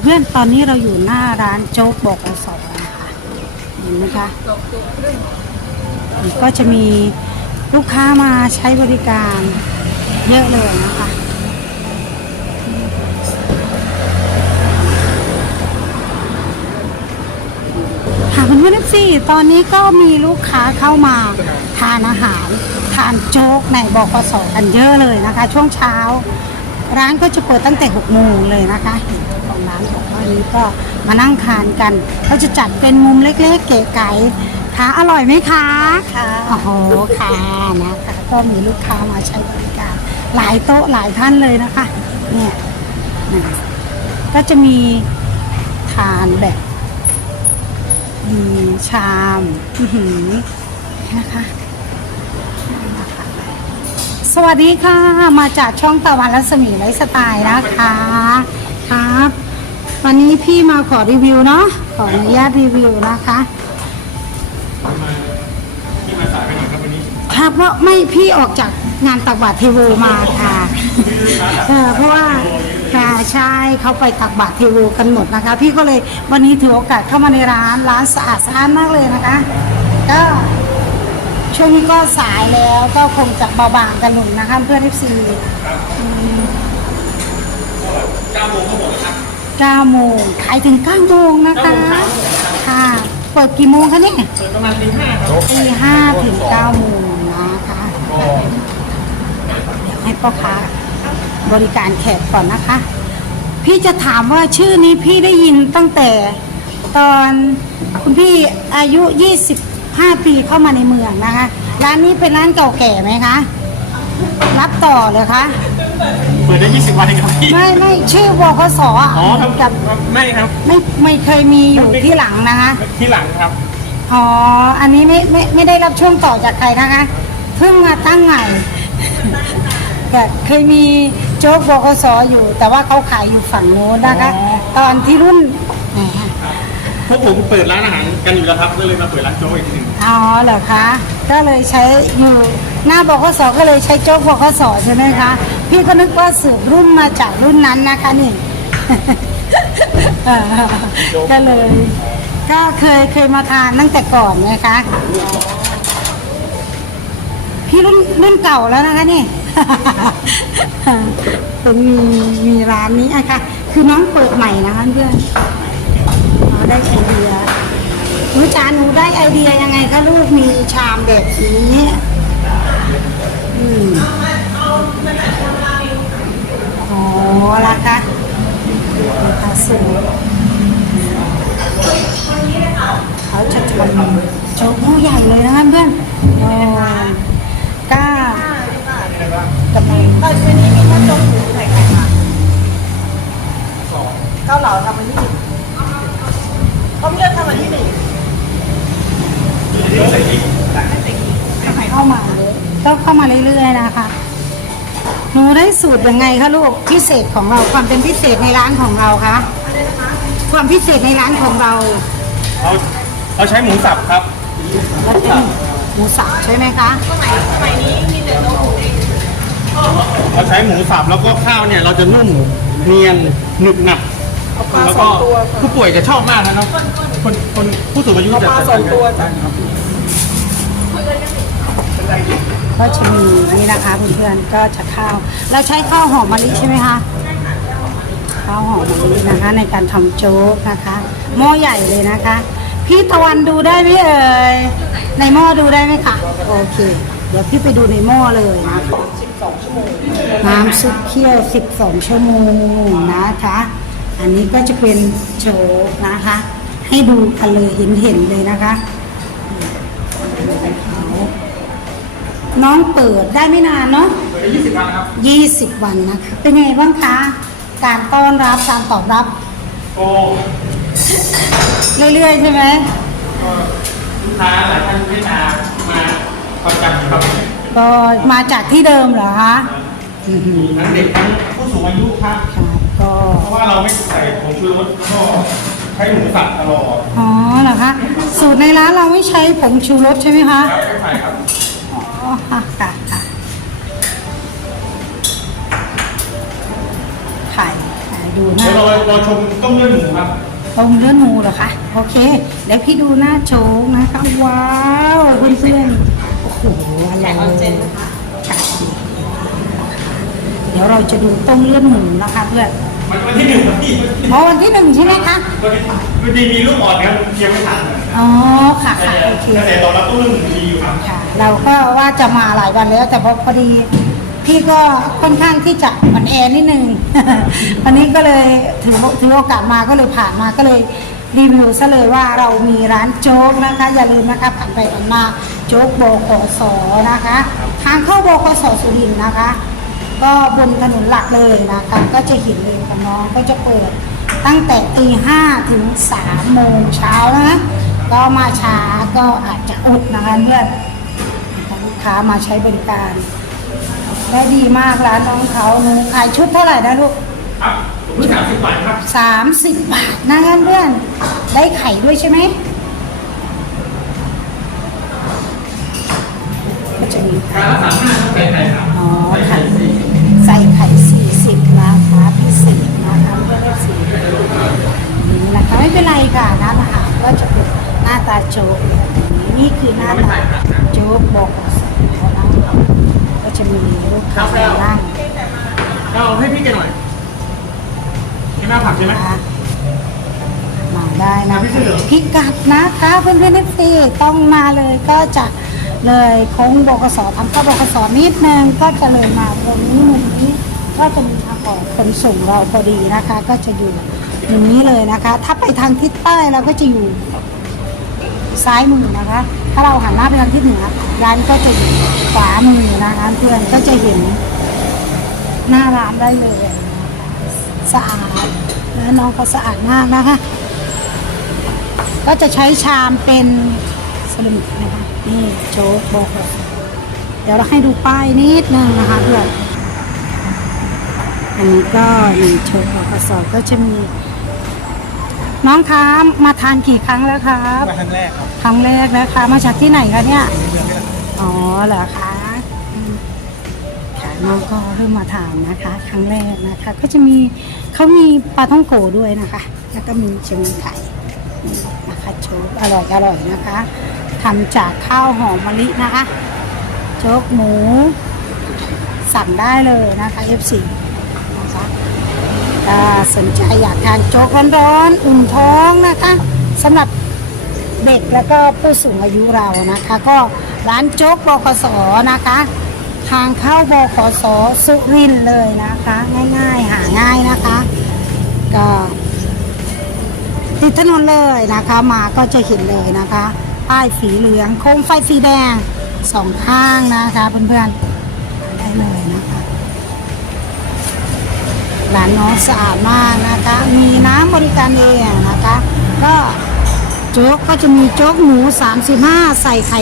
เพื่อนตอนนี้เราอยู่หน้าร้านโจ๊กบอกสอนะคะเห็นไหมคะก็จะมีลูกค้ามาใช้บริการเยอะเลยนะคะค่ะคุณผู้ชมสิตอนนี้ก็มีลูกค้าเข้ามาทานอาหาร ทานโจ๊กในบกสกันเยอะเลยนะคะ ช่วงเช้า ร้านก็จะเปิดตั้งแต่6โมงเลยนะคะ ร้านบอกว่านี้ก็มานั่งทานกันเขาจะจัดเป็นมุมเล็กๆ เก๋ไก๋ค่ะอร่อยไหมคะค่ะโอ้โหค่ะนะคะก็มีลูกค้ามาใช้บริการ หลายโต๊ะหลายท่านเลยนะคะเนี่ยนะก็จะมีทานแบบมีชามอื้อหือนะคะ สวัสดีค่ะ มาจากช่องตะวันรัศมีไลฟ์สไตล์นะคะ ครับ วันนี้พี่มาขอรีวิวเนาะขออนุญาตรีวิวนะคะที่มาสายไปหน่อยครับวันนี้ครับเพราะไม่พี่ออกจากงานตักบาตรเทโวมาค่ะเออเพราะว่าค่ะใช่เขาไปตักบาตรเทโวกันหมดนะคะ พี่ก็เลยวันนี้ถือโอกาสเข้ามาในร้านร้านสะอาดสะอาดมากเลยนะคะ ก็ช่วงนี้ก็สายแล้วก็คงจะเบาบางกันหนุนนะคะเพื่อนที่ซี9โมงก็หมดแล้วครับ 9โมงขายถึง9โมงนะคะ ค่ะ เปิดกี่โมงคะเนี่ยเปิดประมาณตีห้าตีห้าถึงเก้าโมงนะคะเดี๋ยวให้พ่อค้าบริการแขกก่อนนะคะ พี่จะถามว่าชื่อนี้พี่ได้ยินตั้งแต่ตอนคุณพี่อายุ 25 ปีเข้ามาในเมืองนะคะ ร้านนี้เป็นร้านเก่าแก่ไหมคะ รับต่อเลยคะเปิดได้ 20 วันเองครับพี่ ไม่ไม่ชื่อบกสอะอ๋อครับกับไม่ครับ ไม่ไม่เคยมีอยู่ที่หลังนะคะที่หลังครับ อ๋ออันนี้ไม่ไม่ไม่ได้รับช่วงต่อจากใครนะคะเพิ่งมาตั้งใหม่แต่เคยมีโจ๊กบกสอยู่ แต่ว่าเขาขายอยู่ฝั่งโน้นนะคะ อ๋อ ตอนที่รุ่นแหมพวกผมเปิดร้านอาหารกันอยู่แล้วครับก็เลยมาเปิดร้านโจ๊กอีกทีหนึ่งอ๋อเหรอคะ ก็เลยใช้อยู่หน้าบกสก็เลยใช้โจ๊กบกสใช่ไหมคะ พี่ก็นึกว่าสืบรุ่นมาจากรุ่นนั้นนะคะนี่ ก็เลย ก็เคยเคยมาทานตั้งแต่ก่อนนะคะ พี่รุ่นรุ่นเก่าแล้วนะคะนี่เป็นมีมีร้านนี้อะคะ คือน้องเปิดใหม่นะคะเพื่อนได้ไอเดีย หนูจ๋าหนูได้ไอเดียยังไงคะลูกมีชามแบบนี้อืมอ๋อราคาราคาสูงเขาจะทำโจ๊กหม้ใหญ่เลยนะคะเพื่อนอ๋อกล้ากับมือตอนนี้มีข้าวต้มหมูไข่ไก่ค่ะเกาเหลาทำวันที่ต้มเลือดทำวันที่หนึ่ง เข้ามาเลย ก็เข้ามาเรื่อยๆนะคะ หนูได้สูตรยังไงคะลูกพิเศษของเราความเป็นพิเศษในร้านของเราคะความพิเศษในร้านของเราเราเราใช้หมูสับครับแล้วเป็นหมูสับใช่ไหมคะสมัยสมัยนี้มีแต่โลหมูเองเราใช้หมูสับแล้วก็ข้าวเนี่ยเราจะนุ่มเนียนหนึบหนับแล้วก็ผู้ป่วยจะชอบมากนะเนาะคนคนผู้สูงอายุจะปลาสองตัวจ้ะ ก็จะมีนี่นะคะเพื่อนๆก็จะข้าวเราใช้ข้าวหอมมะลิใช่ไหมคะข้าวหอมมะลินะคะ ในการทำโจ๊กนะคะหม้อใหญ่เลยนะคะ พี่ตะวันดูได้ไหมเอ่ยในหม้อดูได้ไหมคะโอเค เดี๋ยวพี่ไปดูในหม้อเลยนะน้ำซุปเคี่ยว 12 ชั่วโมงนะคะ อันนี้ก็จะเป็นโจ๊กนะคะ ให้ดูกันเลยเห็นเห็นๆเลยนะคะ น้องเปิดได้ไม่นานเนาะเปิดได้20วันครับ20วันนะคะเป็นไงบ้างคะ การต้อนรับการตอบรับโอ้เรื่อยๆใช่ไหมลูกค้าหลายท่านที่มามาประจำครับก็มาจากที่เดิมเหรอคะอือหือทั้งเด็กทั้งผู้สูงอายุครับครับก็เพราะว่าเราไม่ใส่ผงชูรสก็ใช้หมูสับตลอดอ๋อเหรอคะสูตรในร้านเราไม่ใช้ผงชูรสใช่ไหมคะครับไม่ใส่ครับ อ๋อค่ะค่ะค่ะไข่ไข่ดูหเดี๋น้ายวเรารอชมต้มเลือดหมูครับต้มเลือดหมูเหรอคะ โอเคเดี๋ยวพี่ดูหน้าโชว์นะคะ ว้าวเพื่อนๆโอ้โหอะไรเดี๋ยวเราจะดูต้มเลือดหมูนะคะเพื่อนมันวันที่หนึ่งวันที่เพราะวันที่หนึ่งใช่ไหมคะวันที่วันที่มีลูกอ่อนครับยังไม่ทันอ๋อค่ะแต่ค่ะโอเคแต่ตอนรับต้มเลือดหมูดีอยู่ครับค่ะ เราก็ว่าจะมาหลายวันแล้ว แต่พอพอดีพี่ก็ค่อนข้างที่จะอ่อนแอนิดนึง วันนี้ก็เลยถือถือโอกาสมาก็เลยผ่านมาก็เลยรีวิวซะเลยว่าเรามีร้านโจ๊กนะคะ อย่าลืมนะคะผ่านไปผ่านมาโจ๊กโบกสนะคะ ทางเข้าโบกสสุรินทร์นะคะ ก็บนถนนหลักเลยนะคะ ก็จะเห็นเลยกับน้องก็จะเปิดตั้งแต่ตีห้าถึงสามโมงเช้านะก็มาช้าก็อาจจะอุดนะคะเพื่อน ค้ามาใช้บริการ ได้ดีมากร้านน้องเขาหนูขายชุดเท่าไหร่นะลูกครับผมเพิ่งสามสิบบาทครับสามสิบบาทนะคะเพื่อนได้ไข่ด้วยใช่ไหมก็จะมีการละสามห้าใส่ไข่ครับอ๋อไข่ใส่ไข่สี่สิบนะคะพิเศษนะคะไม่ได้สี่นี่นะคะไม่เป็นไรค่ะร้านอาหารก็จะเป็นหน้าตาโจ๊กแบบนี้นี่คือหน้าตาโจ๊กบอกสนะคะ ก็จะมีลูกค้านั่งเอาให้พี่แกหน่อยให้แม่ผักใช่ไหมนะคะมาได้นะพิกัดนะคะเพื่อนเพื่อนๆฟีต้องมาเลยก็จะเลยโค้งบกสทำเข้าบกสนิดนึงก็จะเลยมาตรงนี้มุมนี้ ก็จะมีทางออกขนส่งเราพอดีนะคะ ก็จะอยู่มุมนี้เลยนะคะ ถ้าไปทางทิศใต้เราก็จะอยู่ซ้ายมือนะคะ ถ้าเราหันหน้าไปทางทิศเหนือร้านก็จะอยู่ขวามือนะคะเพื่อนก็จะเห็นหน้าร้านได้เลยสะอาดและน้องเขาสะอาดมากนะคะก็จะใช้ชามเป็นสลิมนะคะนี่โจ๊กบอกเดี๋ยวเราให้ดูป้ายนิดนึงนะคะเพื่อนอันนี้ก็นี่โจ๊กบอกกระสอบก็จะมี น้องคะมาทานกี่ครั้งแล้วครับมาครั้งแรกครับครั้งแรกนะคะ มาจากที่ไหนคะเนี่ยอ๋อเหรอคะอืมค่ะน้องก็เริ่มมาทานนะคะ ครั้งแรกนะคะ ก็จะมีเขามีปลาท่องโกด้วยนะคะ แล้วก็มีเชมีไข่นี่นะคะโจ๊กอร่อยอร่อยนะคะทำจากข้าวหอมมะลินะคะโจ๊กหมู สั่งได้เลยนะคะ F4 นะคะ ถ้าสนใจอยากทานโจ๊กร้อนๆอุ่นท้องนะคะสำหรับเด็กแล้วก็ผู้สูงอายุเรานะคะ ก็ร้านโจ๊กบกสนะคะ ทางเข้าบกสสุรินเลยนะคะ ง่ายๆ หาง่ายนะคะก็ติดถนนเลยนะคะ มาก็จะเห็นเลยนะคะป้ายสีเหลืองโคมไฟสีแดงสองข้างนะคะเพื่อนๆได้เลยนะ ร้านน้องสะอาดมากนะคะ มีน้ำบริการเองนะคะ ก็โจ๊กก็จะมีโจ๊กหมู 35 ใส่ไข่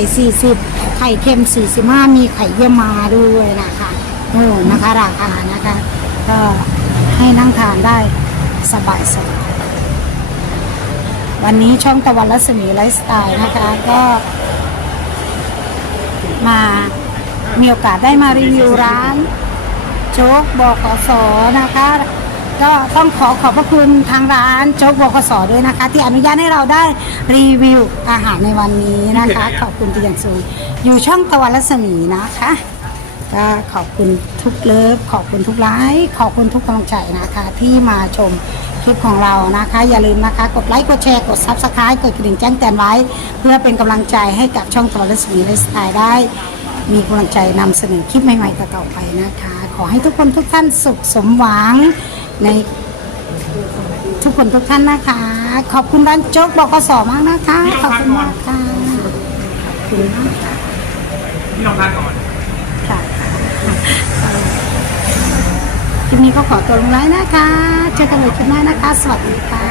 40 ไข่เค็ม 45 มีไข่เยี่ยมมาด้วยนะคะโอ้นะคะราคานะคะ ก็ให้นั่งทานได้สบายสบายวันนี้ช่องตะวันรัศมีไลฟ์สไตล์นะคะก็มามีโอกาสได้มารีวิวร้าน โจ๊กบกสนะคะ ก็ต้องขอขอบพระคุณทางร้านโจ๊กบกสด้วยนะคะ ที่อนุญาตให้เราได้รีวิวอาหารในวันนี้นะคะ ขอบคุณเป็นอย่างสูงอยู่ช่องตะวันรัศมีนะคะก็ขอบคุณทุกเลิฟขอบคุณทุกไลค์ขอบคุณทุกกำลังใจนะคะ ที่มาชมคลิปของเรานะคะ อย่าลืมนะคะ กดไลค์กดแชร์กดซับสไครต์กดกระดิ่งแจ้งเตือนไว้ เพื่อเป็นกำลังใจให้กับช่องตะวันรัศมีไลฟ์สไตล์ได้ มีกำลังใจนำเสนอคลิปใหม่ๆต่อๆไปนะคะ ขอให้ทุกคนทุกท่านสุขสมหวังในทุกคนทุกท่านนะคะ ขอบคุณร้านโจ๊กบกสมากนะคะ ขอบคุณมากค่ะขอบคุณมากค่ะพี่ลองทานก่อนค่ะคลิปนี้ก็ขอตัวลงไลน์นะคะ เจอกันใหม่คลิปหน้านะคะ สวัสดีค่ะ